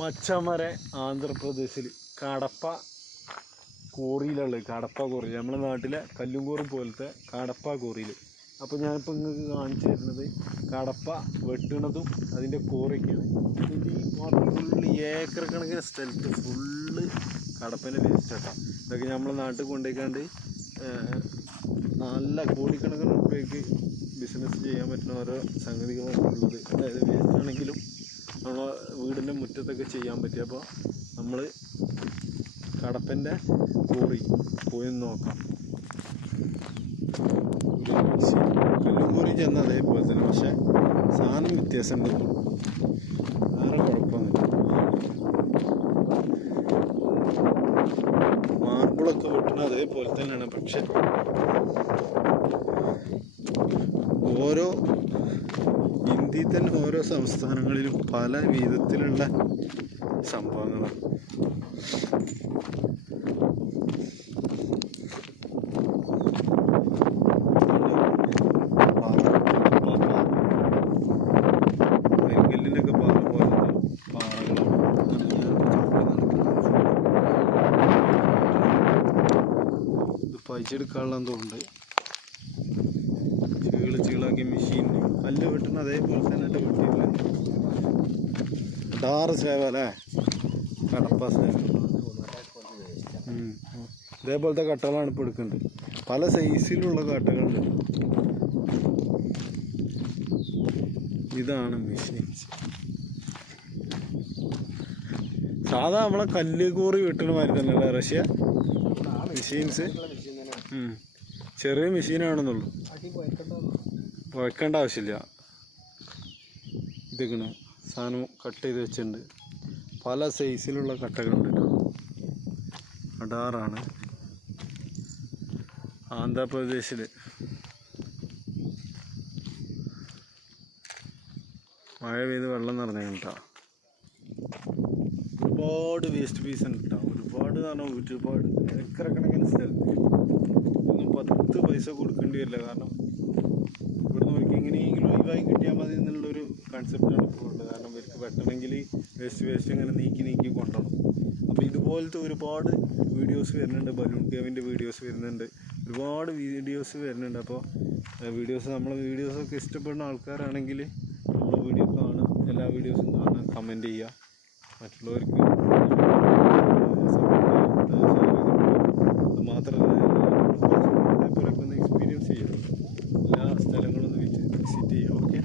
മച്ചമര ആന്ധ്രാപ്രദേശിൽ കടപ്പ കോറിയിലുള്ളത്. കടപ്പ കോറി നമ്മുടെ നാട്ടിലെ കല്ലുംകോറി പോലത്തെ കടപ്പ കോറിയിൽ. അപ്പോൾ ഞാനിപ്പോൾ നിങ്ങൾക്ക് കാണിച്ചു തരുന്നത് കടപ്പ വെട്ടണതും അതിൻ്റെ കോറിയൊക്കെയാണ്. ഇതിൻ്റെ ഈ ഫുള്ള് ഏക്കർ കണക്കിന് സ്ഥലത്ത് ഫുള്ള് കടപ്പേൻ്റെ വേസ്റ്റ് ആക്കാം. ഇതൊക്കെ നമ്മളെ നാട്ടിൽ കൊണ്ടുപോയിക്കാണ്ട് നല്ല കോടിക്കണക്കിന് രൂപയ്ക്ക് ബിസിനസ് ചെയ്യാൻ പറ്റുന്ന ഓരോ സംഗതികളാണ് ഉള്ളത്. അതായത് വേസ്റ്റ് ആണെങ്കിലും നമ്മളെ വീടിൻ്റെ മുറ്റത്തൊക്കെ ചെയ്യാൻ പറ്റും. അപ്പോൾ നമ്മൾ കടപ്പൻ്റെ കോറി പോയി നോക്കാം. കല്ലുംകോറി ചെന്ന അതേപോലെ തന്നെ, പക്ഷേ സാധനം വ്യത്യാസം ഉണ്ട്. വേറെ കുഴപ്പമൊന്നുമില്ല. മാർബിളൊക്കെ വെട്ടുന്നത് അതേപോലെ തന്നെയാണ്. പക്ഷെ ഓരോ ഇന്ത്യയിൽ തന്നെ ഓരോ സംസ്ഥാനങ്ങളിലും പല വിധത്തിലുള്ള സംഭവങ്ങളാണ്. കരിങ്കല്ലിൻ്റെയൊക്കെ പാറ പോലത്തെ പാറകളാണ്. ഇത് പൈച്ചെടുക്കാനുള്ളതെന്ന് തോന്നുന്നുണ്ട്. ചീളാക്കിയ മെഷീൻ കല്ല് വെട്ടുന്ന അതേപോലെ തന്നെ വെട്ടിയില്ല. ഡാറ് സ്ലാബ് അല്ലേ, കടപ്പ സ്ലാബ്. ഇതേപോലത്തെ കട്ടകളാണ് ഇപ്പോൾ എടുക്കുന്നത്. പല സൈസിലുള്ള കട്ടകളുണ്ട്. ഇതാണ് മെഷീൻസ്. സാധാ നമ്മളെ കല്ല് കോറി വെട്ടുന്ന മാതിരി തന്നെയല്ലേ റഷ്യ മെഷീൻസ്. ചെറിയ മെഷീനാണെന്നുള്ളൂ, വയ്ക്കേണ്ട ആവശ്യമില്ല. ഇതൊക്കെയാണ് സാധനം കട്ട് ചെയ്ത് വെച്ചിട്ടുണ്ട്. പല സൈസിലുള്ള കട്ടകളുണ്ട് കേട്ടോ. അടാറാണ് ആന്ധ്രാപ്രദേശിൽ. മഴ പെയ്ത് വെള്ളം നിറഞ്ഞ കേട്ടോ. ഒരുപാട് വേസ്റ്റ് പീസ് ഉണ്ട് കേട്ടോ. ഒരുപാട് എന്ന് പറഞ്ഞാൽ ഒരുപാട് ഏക്കർ കണക്കിന് സ്ഥലത്ത് ഒന്നും 10 പൈസ കൊടുക്കേണ്ടി വരില്ല. കാരണം ഇവിടുന്ന് ഒരിക്കൽ എങ്ങനെയെങ്കിലും ഒഴിവായി കിട്ടിയാൽ മതി എന്നുള്ളൊരു കൺസെപ്റ്റാണ് ഇപ്പോൾ ഉള്ളത്. കാരണം ഇവർക്ക് വെട്ടണമെങ്കിൽ വേസ്റ്റ് ഇങ്ങനെ നീക്കി കൊണ്ടുപോകണം. അപ്പോൾ ഇതുപോലത്തെ ഒരുപാട് വീഡിയോസ് വരുന്നുണ്ട്. ബലൂൺ കേവിൻ്റെ വീഡിയോസ് വരുന്നുണ്ട്, ഒരുപാട് വീഡിയോസ് വരുന്നുണ്ട്. അപ്പോൾ നമ്മളെ വീഡിയോസൊക്കെ ഇഷ്ടപ്പെടുന്ന ആൾക്കാരാണെങ്കിൽ നമ്മളെ വീഡിയോ കാണുക, എല്ലാ വീഡിയോസും കാണുക, കമൻറ്റ് ചെയ്യുക. മറ്റുള്ളവർക്ക് അത് മാത്രമല്ല അതേപോലെയൊക്കെ ഒന്ന് എക്സ്പീരിയൻസ് ചെയ്യുക. എല്ലാ സ്ഥലങ്ങളും ഒന്ന് വിസിറ്റ് ചെയ്യുക. ഓക്കെ.